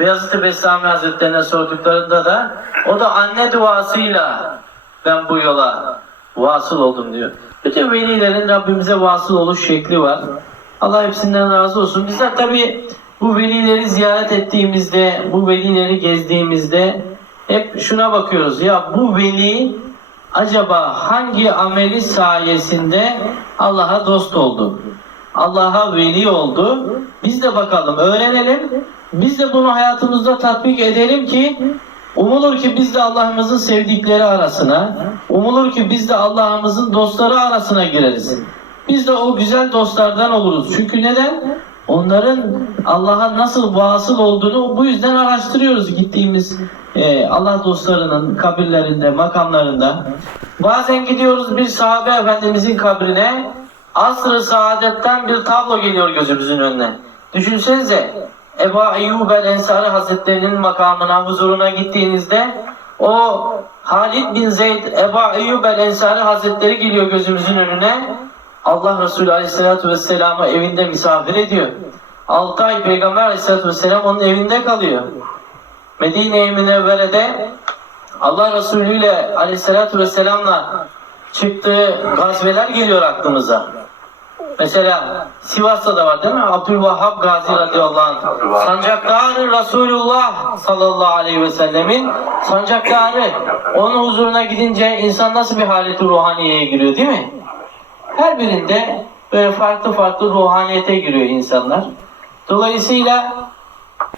Beyazıt Bestami Hazretlerine sorduklarında da o da anne duasıyla ben bu yola vasıl oldum diyor. Bütün velilerin Rabbimize vasıl oluş şekli var. Allah hepsinden razı olsun. Bizler tabi bu velileri ziyaret ettiğimizde, bu velileri gezdiğimizde hep şuna bakıyoruz. Ya bu veli acaba hangi ameli sayesinde Allah'a dost oldu? Allah'a veli oldu. Biz de bakalım, öğrenelim. Biz de bunu hayatımızda tatbik edelim ki umulur ki biz de Allah'ımızın sevdikleri arasına, umulur ki biz de Allah'ımızın dostları arasına gireriz. Biz de o güzel dostlardan oluruz. Çünkü neden? Onların Allah'a nasıl vasıl olduğunu bu yüzden araştırıyoruz gittiğimiz e, Allah dostlarının kabirlerinde, makamlarında. Bazen gidiyoruz bir sahabe efendimizin kabrine, asr-ı saadetten bir tablo geliyor gözümüzün önüne. Düşünsenize, Ebu Eyyub el Ensari Hazretlerinin makamına, huzuruna gittiğinizde o Halid bin Zeyd, Ebu Eyyub el Ensari Hazretleri geliyor gözümüzün önüne. Allah Resulü Aleyhisselatü Vesselam'ı evinde misafir ediyor. 6 ay Peygamber Aleyhisselatü Vesselam onun evinde kalıyor. Medine-i Münevvere'de Allah Resulü ile Aleyhisselatü Vesselam'la çıktığı gazveler geliyor aklımıza. Mesela Sivas'ta da var değil mi? Abdülvahhab Gazi radıyallahu anh. Sancaktarı Resulullah sallallahu aleyhi ve sellemin sancaktarı. Onun huzuruna gidince insan nasıl bir haleti ruhaniyeye giriyor değil mi? Her birinde böyle farklı farklı ruhaniyete giriyor insanlar. Dolayısıyla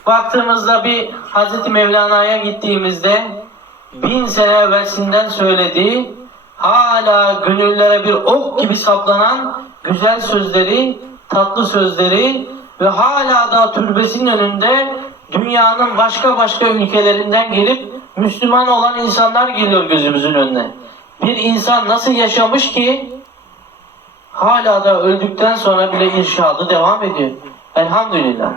baktığımızda bir Hazreti Mevlana'ya gittiğimizde bin sene evvelsinden söylediği hala gönüllere bir ok gibi saplanan güzel sözleri, tatlı sözleri ve hala da türbesinin önünde dünyanın başka başka ülkelerinden gelip Müslüman olan insanlar geliyor gözümüzün önüne. Bir insan nasıl yaşamış ki hala da öldükten sonra bile irşadı devam ediyor. Elhamdülillah.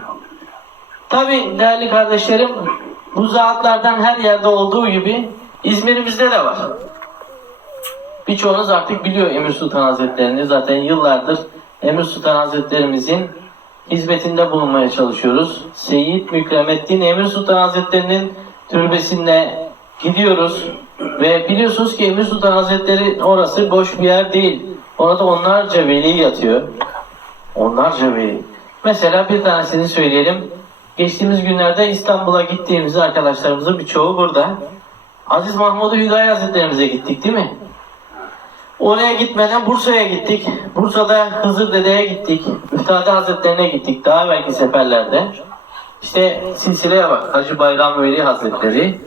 Tabi değerli kardeşlerim bu zatlardan her yerde olduğu gibi İzmir'imizde de var. Birçoğunuz artık biliyor Emir Sultan Hazretlerini. Zaten yıllardır Emir Sultan Hazretlerimizin hizmetinde bulunmaya çalışıyoruz. Seyyid Mükremettin Emir Sultan Hazretlerinin türbesine gidiyoruz. Ve biliyorsunuz ki Emir Sultan Hazretleri orası boş bir yer değil. Orada onlarca veli yatıyor. Onlarca veli. Mesela bir tanesini söyleyelim. Geçtiğimiz günlerde İstanbul'a gittiğimizde arkadaşlarımızın birçoğu burada. Aziz Mahmud Hüdayi Hazretlerimize gittik değil mi? Oraya gitmeden Bursa'ya gittik. Bursa'da Hızır Dede'ye gittik. Üftade Hazretlerine gittik daha belki seferlerde. İşte silsileye bak. Hacı Bayram Veli Hazretleri.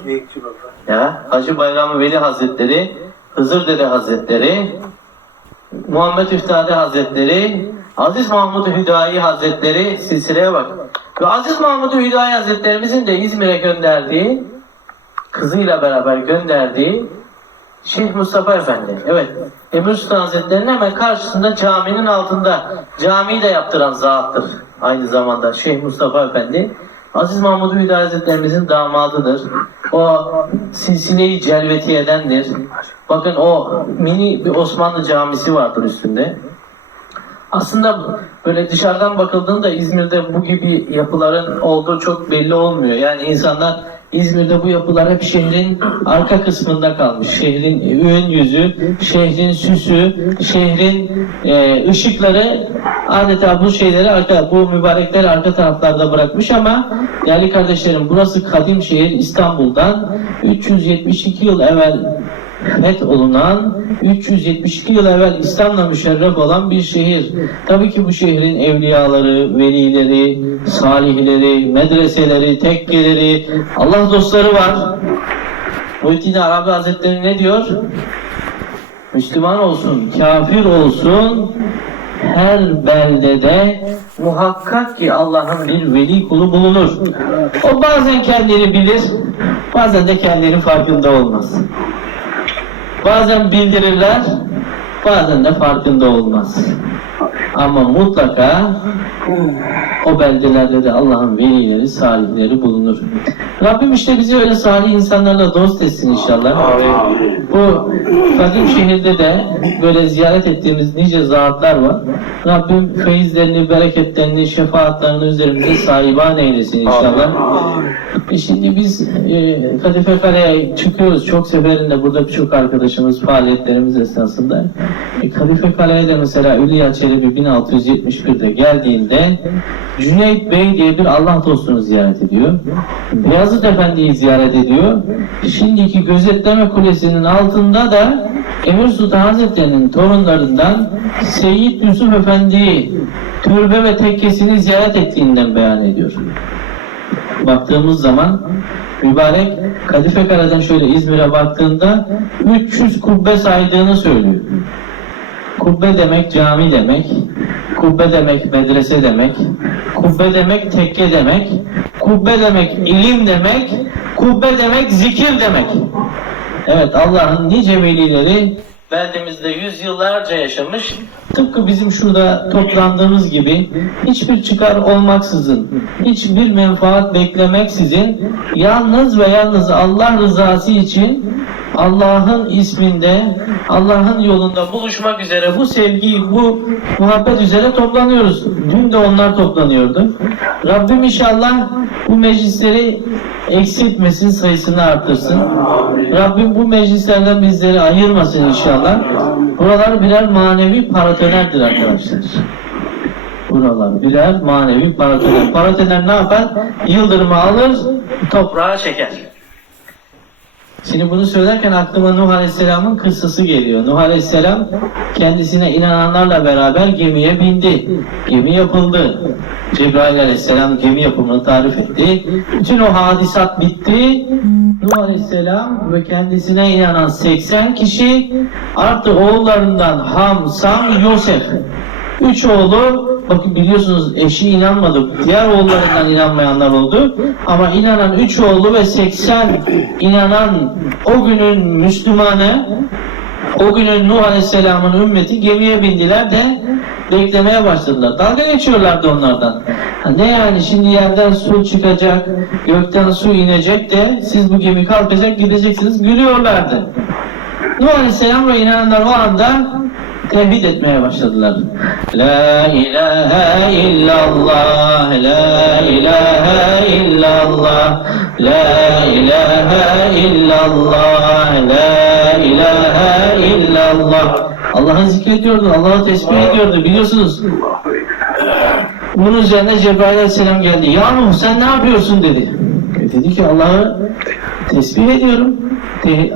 Ya Hacı Bayram Veli Hazretleri, Hızır Dede Hazretleri, Muhammed Üftade Hazretleri, Aziz Mahmud Hüdayi Hazretleri silsileye bak. Ve Aziz Mahmud Hüdayi Hazretlerimizin de İzmir'e gönderdiği, kızıyla beraber gönderdiği Şeyh Mustafa Efendi. Evet. Emir Sultan Hazretleri'nin hemen karşısında caminin altında camiyi de yaptıran zattır. Aynı zamanda Şeyh Mustafa Efendi. Aziz Mahmud Hüdayi Hazretlerimizin damadıdır. O silsile-i celvetiyedendir. Bakın o mini bir Osmanlı camisi vardır üstünde. Aslında böyle dışarıdan bakıldığında İzmir'de bu gibi yapıların olduğu çok belli olmuyor. Yani insanlar İzmir'de bu yapılar hep şehrin arka kısmında kalmış. Şehrin ön yüzü, şehrin süsü, şehrin e, ışıkları adeta bu şeyleri arka, bu mübarekleri arka taraflarda bırakmış ama değerli kardeşlerim burası kadim şehir İstanbul'dan 372 yıl evvel feth olunan 372 yıl evvel İslam'la müşerref olan bir şehir. Tabii ki bu şehrin evliyaları, velileri, salihleri, medreseleri, tekkeleri, Allah dostları var. Muhittin Arabi Hazretleri ne diyor? Müslüman olsun, kafir olsun, her beldede muhakkak ki Allah'ın bir veli kulu bulunur. O bazen kendini bilir, bazen de kendini farkında olmaz. Bazen bildirirler, bazen de farkında olmaz. Ama mutlaka O beldelerde de Allah'ın velileri, salihleri bulunur. Rabbim işte bizi öyle salih insanlarla dost etsin inşallah. Bu kadim şehirde de böyle ziyaret ettiğimiz nice zatlar var. Rabbim feyizlerini, bereketlerini, şefaatlerini üzerimize sahiban eylesin inşallah. E şimdi biz e, Kadife Kale'ye çıkıyoruz çok seferinde burada birçok arkadaşımız faaliyetlerimiz esnasında. E, Kadife Kale'ye de mesela Ülya Çelebi 1671'de geldiğinde Cüneyt Bey diye bir Allah dostunu ziyaret ediyor. Beyazıt Efendi'yi ziyaret ediyor. Şimdiki gözetleme kulesinin altında da Emir Sultan Hazretleri'nin torunlarından Seyyid Yusuf Efendi'yi türbe ve tekkesini ziyaret ettiğinden beyan ediyor baktığımız zaman mübarek Kadife Kale'den şöyle İzmir'e baktığında 300 kubbe saydığını söylüyor. Kubbe demek cami demek, kubbe demek medrese demek, kubbe demek tekke demek, kubbe demek ilim demek, kubbe demek zikir demek. Evet Allah'ın nice velileri beldemizde yüzyıllarca yaşamış. Tıpkı bizim şurada toplandığımız gibi hiçbir çıkar olmaksızın, hiçbir menfaat beklemeksizin yalnız ve yalnız Allah rızası için Allah'ın isminde, Allah'ın yolunda buluşmak üzere bu sevgiyi, bu muhabbet üzere toplanıyoruz. Dün de onlar toplanıyordu. Rabbim inşallah bu meclisleri eksiltmesin, sayısını artırsın. Rabbim bu meclislerden bizleri ayırmasın inşallah. Buralar birer manevi paratonerdir arkadaşlar. Buralar birer manevi paratoner. Paratoner ne yapar? Yıldırımı alır, toprağa çeker. Şimdi bunu söylerken aklıma Nuh Aleyhisselam'ın kıssası geliyor. Nuh Aleyhisselam kendisine inananlarla beraber gemiye bindi. Gemi yapıldı. Cebrail Aleyhisselam gemi yapımını tarif etti. Bütün o hadisat bitti. Nuh Aleyhisselam ve kendisine inanan 80 kişi artı oğullarından Ham, Sam, Yosef. Üç oğlu, bakın biliyorsunuz eşi inanmadı. Diğer oğullarından inanmayanlar oldu. Ama inanan üç oğlu ve 80 inanan o günün Müslümanı, o günün Nuh Aleyhisselam'ın ümmeti gemiye bindiler de beklemeye başladılar. Dalga geçiyorlardı onlardan. Ne yani şimdi yerden su çıkacak, gökten su inecek de siz bu gemi kalkacak gideceksiniz gülüyorlardı. Nuh Aleyhisselam ve inananlar o anda tevhid etmeye başladılar. La ilahe illallah, la ilahe illallah, la ilahe illallah, la ilahe illallah. Allah'ı zikrediyordu, Allah'ı tesbih ediyordu biliyorsunuz. Bunun üzerine Cebrail Aleyhisselam geldi. Ya Nuh sen ne yapıyorsun dedi. E dedi ki Allah'ı tesbih ediyorum.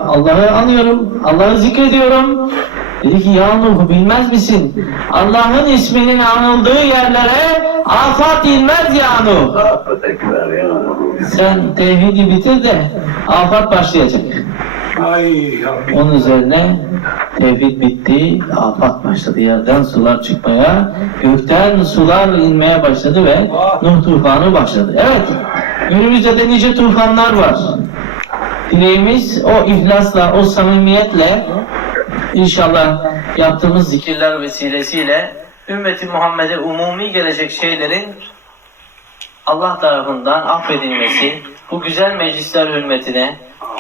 Allah'ı anıyorum. Allah'ı zikrediyorum. Dedi ki ya Nuh bilmez misin? Allah'ın isminin anıldığı yerlere afat inmez ya Nuh. Sen tevhidi bitir de afat başlayacak. Ay. Onun üzerine tevhid bitti, afat başladı. Yerden sular çıkmaya, gökten sular inmeye başladı ve Nuh tufanı başladı. Evet, günümüzde de nice tufanlar var. Dileğimiz o ihlasla, o samimiyetle inşallah yaptığımız zikirler vesilesiyle ümmeti Muhammed'e umumi gelecek şeylerin Allah tarafından affedilmesi, bu güzel meclisler hürmetine,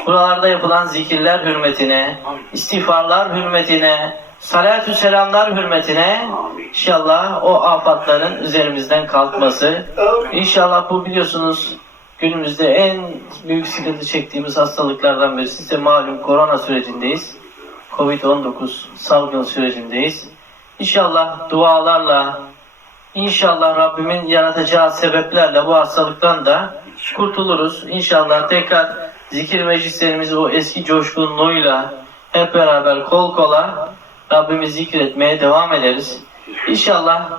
buralarda yapılan zikirler hürmetine, istiğfarlar hürmetine, salatü selamlar hürmetine inşallah o afatların üzerimizden kalkması. İnşallah bu biliyorsunuz günümüzde en büyük sıkıntı çektiğimiz hastalıklardan birisi ise malum korona sürecindeyiz. Covid-19 salgın sürecindeyiz. İnşallah dualarla, İnşallah Rabbimin yaratacağı sebeplerle bu hastalıktan da kurtuluruz. İnşallah tekrar zikir meclislerimizi o eski coşkunluğuyla hep beraber kol kola Rabbimi zikretmeye devam ederiz. İnşallah